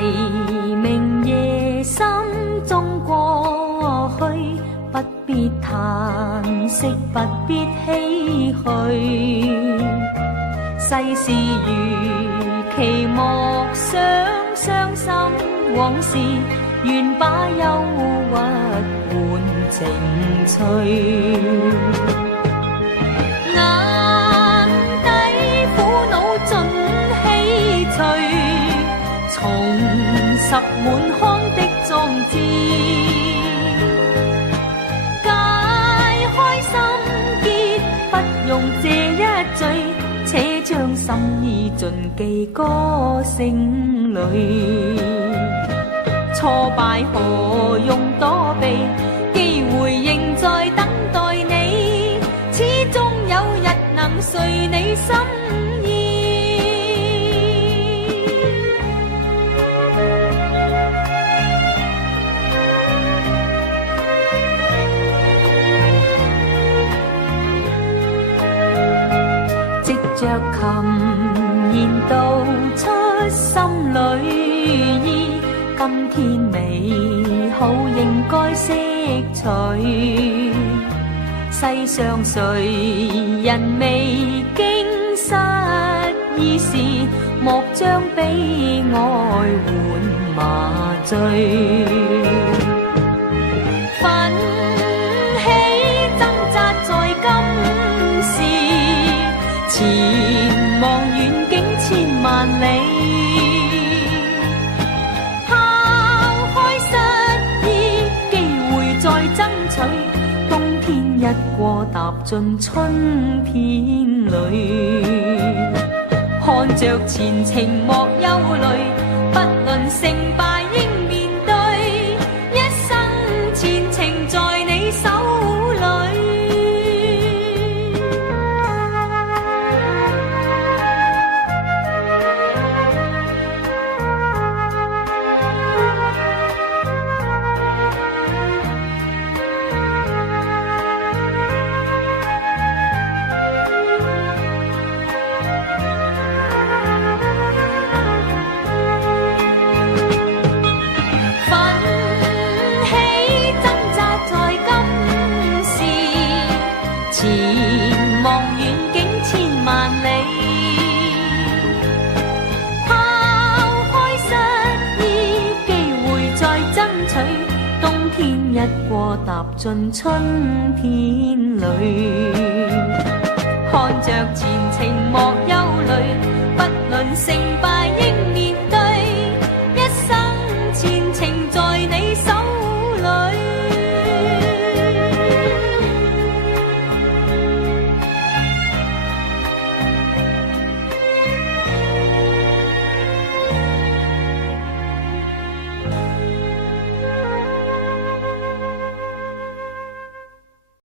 黎明夜心中過去，不必嘆息，不必唏噓。世事如期，莫想傷心往事，願把憂鬱換情趣。眼底苦惱盡希隨，重拾滿腔的壯志，解開心結，不用這一醉，且將心意盡寄歌聲裏。挫敗何用躲避，機會仍在等待你，始終有日能遂你心意。藉着琴弦道出心裏意，今天美好應該釋取。世上誰人未經失意時，莫將悲哀換麻醉。奮起掙扎在今時，前望遠景千萬里。冬天一過，踏進春天裏，看着前程莫憂慮，不論成敗應面對，一生前程在你手裏。前望遠景千萬里，拋開失意，機會再爭取。冬天一過，踏進春天裏，看着前程